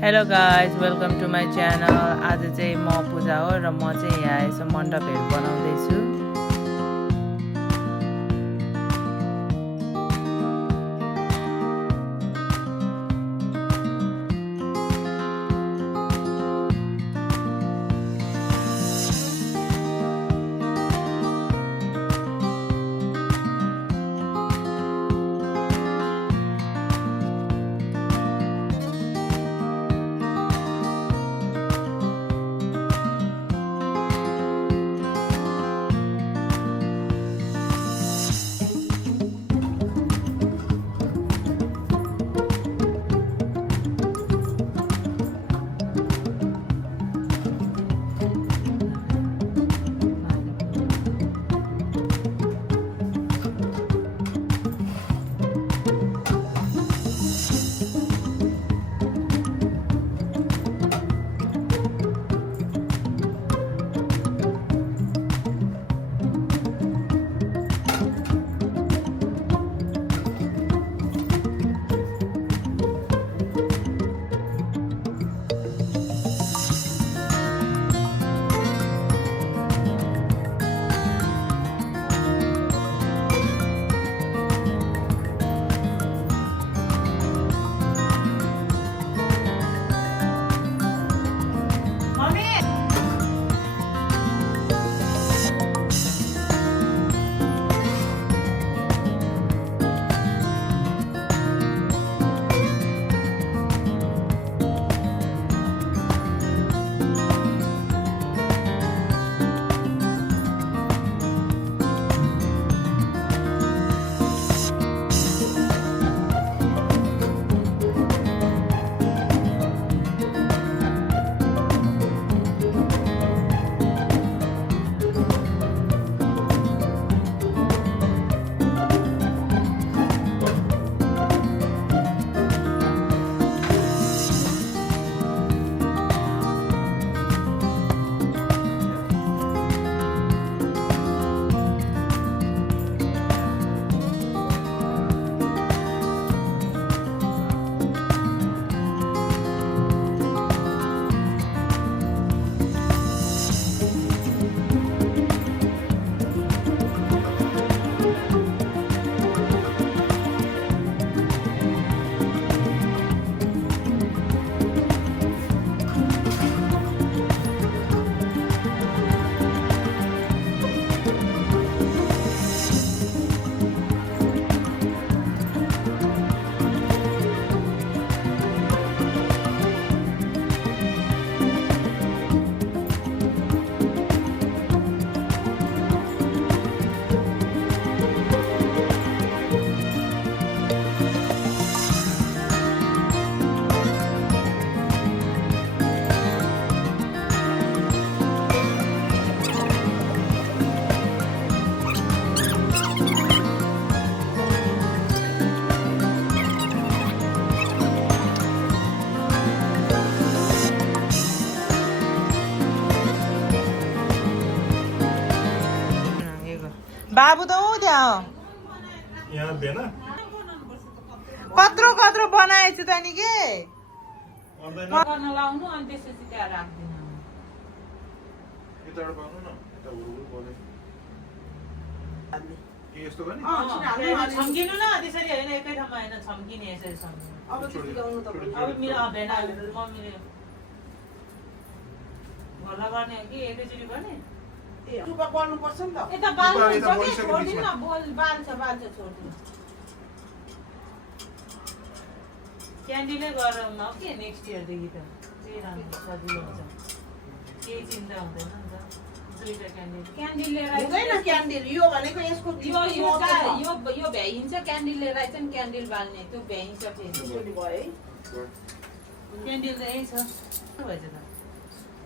Hello guys welcome to my channel. आज चाहिँ म पूजा हो र म चाहिँ यहाँ यसो मण्डपहरू बनाउँदैछु। बाबु त ऊ त्यहाँ हो। कत्रो कत्रो बनाएछु त नि के लाउनु अनि त्यसपछि त्यहाँ राख्दिनु। छम्किनु न त्यसरी होइन, एकै ठाउँमा होइन छम्किने यसरी छम्किनु। अब मेरो भेना मम्मीले भला गर्ने कि एकैचोटि गर्ने गर्नुपर्छ नि त। यता बाल्नु हुन्छ कि छोडिदिनु न, बाल्छ छोडिदिनु। क्यान्डीले गरौँ न के नेक्स्ट इयरदेखि त त्यही राम्रो सजिलो हुन्छ, केही चिन्ता हुँदैन नि त। दुईटा क्यान्डिल लिएर हुँदैन क्यान्डिल यो भनेको यसको यो भ्याइन्छ। क्यान्डिल लिएर आइन्छ नि क्यान्डिल बाल्ने, त्यो भ्याइन्छ फेरि भयो है। क्यान्डिल त यही छ भएछ त।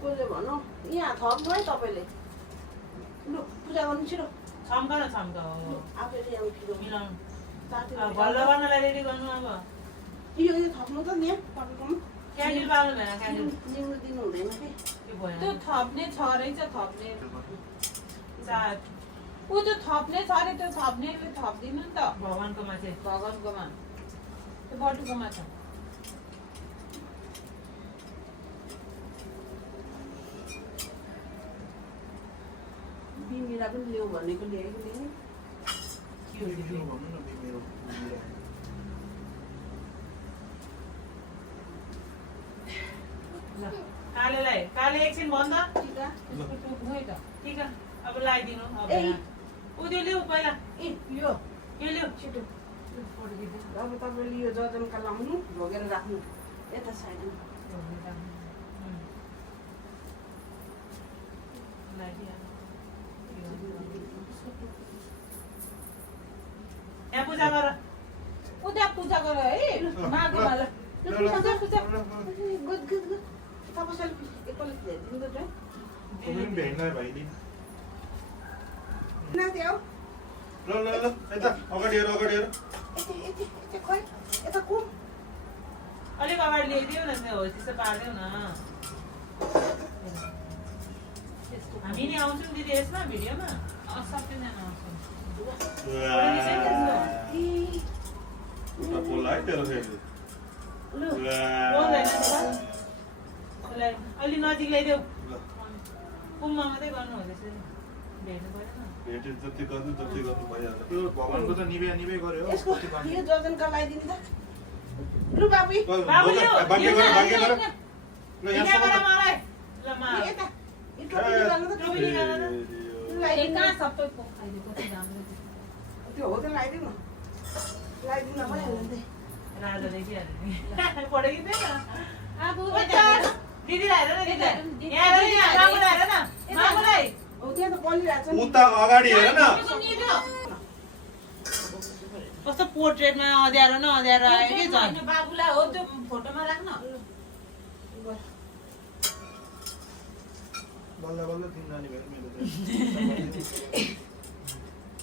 कसले भन्नु यहाँ थप्नु है तपाईँले। लु पूजा गर्नु छिटो। छम्का न छम्का हो आफैले अब छिटो मिलाउनु। भल्ला गर्नलाई रेडी गर्नु। अब यो थप्नु त नि तपाईँकोमा क्यान्डिल बाल्नु भएन, क्यान्डिल निम्न दिनु हुँदैन कि त्यो थप्ने छ रहेछ। थप्ने ऊ त्यो थप्ने छ अरे, त्यो थप्नेले थपिदिनु नि त। भगवान्कोमा चाहिँ भगवान्कोमा त्यो बटुकोमा छ। पनि ल्याऊ भनेको ल्याएको ल्याएँ के हो दिदी ल काले एकछिन भन् त टिका टिका अब लगाइदिनु अब ए उ त्यो ल्याऊ पहिला ए यो ल्याऊ छिटो अब तपाईँले यो जजनका लाउनु भोगेर राख्नु यता छैन यहाँ पूजा गर उता पूजा गर है माघमा ल गुड गुड गुड तपाईँले एकपल्ट दिनु त नाति आऊ अगाडि हेर यता खोइ यता को अलिक अगाडि ल्याइदिउ न त्यो हो त्यसो पारिदेऊ न हामी नि आउँछौँ दिदी यसमा भिडियोमा सबैजना आउँछौँ अलि नजिक ल्याइदेऊ कुममा मात्रै गर्नु हुँदैछ भेट्नु पऱ्यो यसको यो जजनका लगाइदिनु त लु बाबु मलाई ल मा यता यो टोपी निकाल्नु त टोपी निकाल न कहाँ सबै पोखाइदिएको कति राम्रो त्यो हो त लगाइदिनु लगाइदिनु भइहाल्यो नि राजा देखिहाल्यो नि पढेको थिएन अब दिदी हेर न दिदी यहाँ हेर न मामुलाई हो त्यहाँ त बलिरहेछ नि उता अगाडि हेर न कस्तो पोर्ट्रेटमा अँध्यारो न अँध्यारो आयो कि झन् बाबुलाई हो त्यो फोटोमा राख्न बल्ल बल्ल तिन नानी भयो मेरो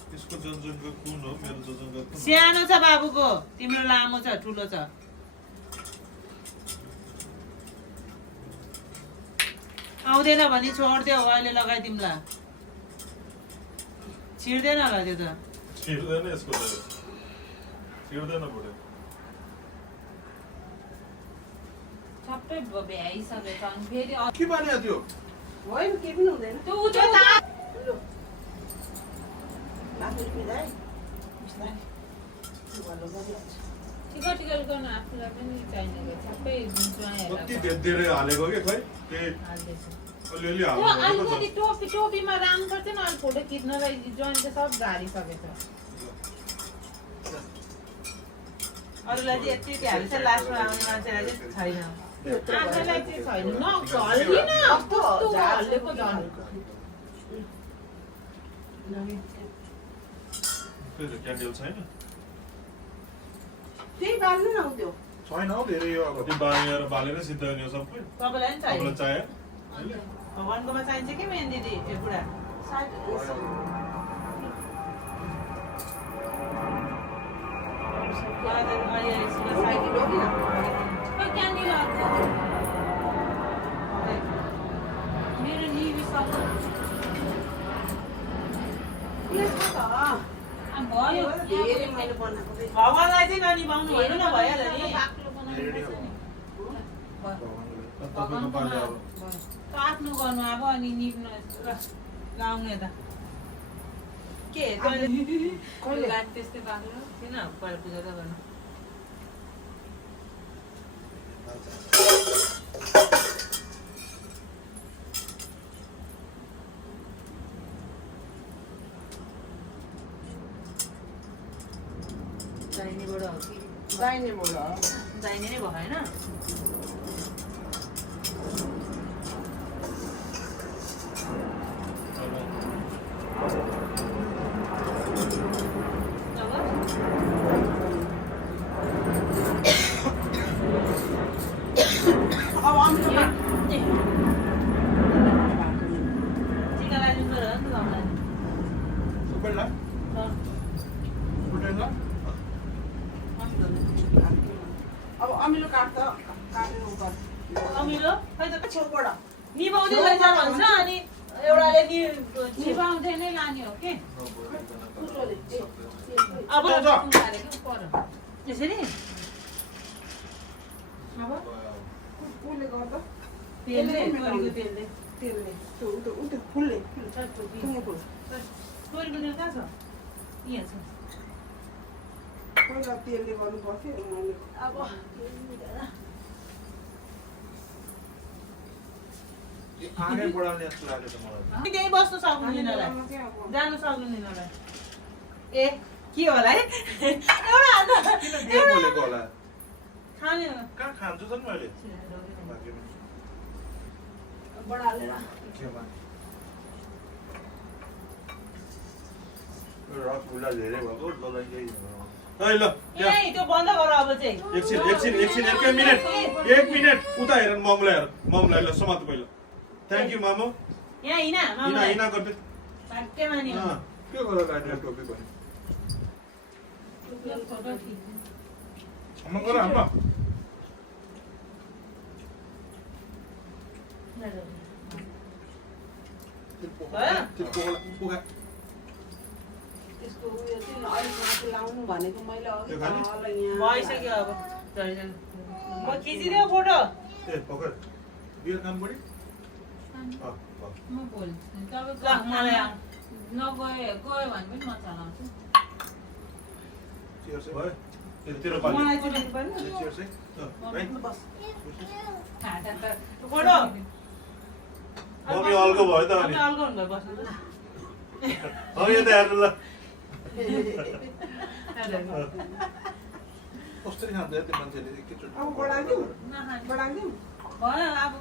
त्यसको जनजनको कुन हो मेरो जनजनको कुन सानो छ बाबुको तिम्रो लामो छ ठुलो छ आउँदैन भने छोड्देऊ अहिले लगाइदिउँला छिर्दैन होला त्यो त छिर्दैन यसको त छिर्दैन बुढे सबै भ्याइसकेछ अनि फेरि के भन्यो त्यो होइन के पनि हुँदैन त्यो लु आफूले पिँधाए बिस्तारै भलो गरिहाल्छ टिकट गर्न आफूलाई पनि चाहिने सबै कति धेरै हालेको के खै त्यही अलिअलि हाल्नु अलिकति टोपीमा राम्रो पर्छ नि अहिले फोटो खिच्नलाई जोइन त सब झारिसकेछ अरूलाई चाहिँ यति हाल्छ लास्टमा आउने मान्छेलाई चाहिँ छैन आफैलाई चाहिँ छैन नहल्लिन कस्तो हल्लेको झन् क्यान्डल छैन त्यही बाल्नु न त्यो छैन हौ धेरै यो अब त्यो बालेर बालेर सिद्ध गर्ने हो सबै तपाईँलाई पनि तपाईँलाई चाहियो चाहियो भगवान्कोमा चाहिन्छ कि मेन दिदी ए बुढा सायद साइकिल हो कि क्यान्डिल मेरो निबिसक्छ भयो धेरै मैले बनाएको थिएँ भगवान्लाई चाहिँ ननिभाउनु होइन न भइहाल्यो नि तपाईँको पाले अब आफ्नो गर्नु अब अनि निप्न गाउने त के कहिले त्यस्तै बाक्लो किन पहिला पूजा त गर्नु दाहिनेबाट हो कि दाहिनेबाट दाहिने नै भयो होइन अब अमिलो टिका लगाइदिनु पऱ्यो नि त तपाईँलाई सबैलाई फुटेन अब अमिलो काटेर उता अमिलो खै त छेउबाट निभाउँदै लैजा भन्छ अनि एउटाले निभाउँदै नै लाने हो कि उसले अब पर यसरी अब उसले गर्दा तेलले गरेको तेलले तेलले त्यो फुलले कुनै फुल तोरीको तेल कहाँ छ यहाँ छ पहिला तेलले गर्नु पर्थ्यो मैले अब आगे बढाउने जस्तो लाग्यो त मलाई त्यही बस्नु सक्नुहुन्न होला जानु सक्नुहुन्न होला ए के होला है एउटा हात किन के बोलेको होला खाने हो कहाँ खान्छु त नि मैले बढालेर केमा रसगुल्ला धेरै भएको ललाई है ल ए त्यो बन्द गर अब चाहिँ एकछिन एक मिनट उता हेर ममलाई ल समात पहिला थ्याङ्क यू मामु यहाँ हिना हिना मामलाई हिना गर्दै भाग्यमानी हो के गरेर गाडी टोपी पनि यो फोटो ठीक हम गर हाम्रो त्यसको उयो चाहिँ अलिक माथि लाउनु भनेको मैले अघि त्यो खाने? तल यहाँ भइसक्यो अब म खिचिदियो फोटो ए पकड बियर खानु पऱ्यो म बोल्छु ल तपाईँ मलाई गयो भने पनि म चलाउँछु चियर चाहिँ भयो तेरो पाली मलाई चुटेको पनि चियर चाहिँ भाइ बस खाजा त फोटो मम्मी अल्गो भयो त अनि अल्गो हुनुभयो बस्नु हो यो त हेर्नु ल कसरी खान्छ त्यो मान्छेले एकैचोटि अब बढाइदिउँ नखाने बढाइदिउँ भयो अब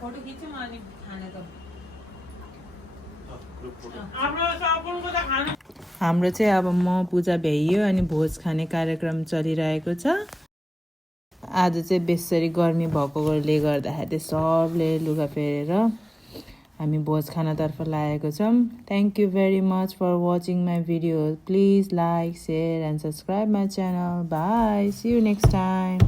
फोटो खिच्यौँ अनि खाने त हाम्रो चाहिँ अब म पूजा भ्याइयो अनि भोज खाने कार्यक्रम चलिरहेको छ आज चाहिँ बेसरी गर्मी भएकोले गर्दाखेरि सबले लुगा फेरेर हामी भोज खानातर्फ लागेको छौँ thank you very much for watching my video please like share and subscribe my channel bye see you next time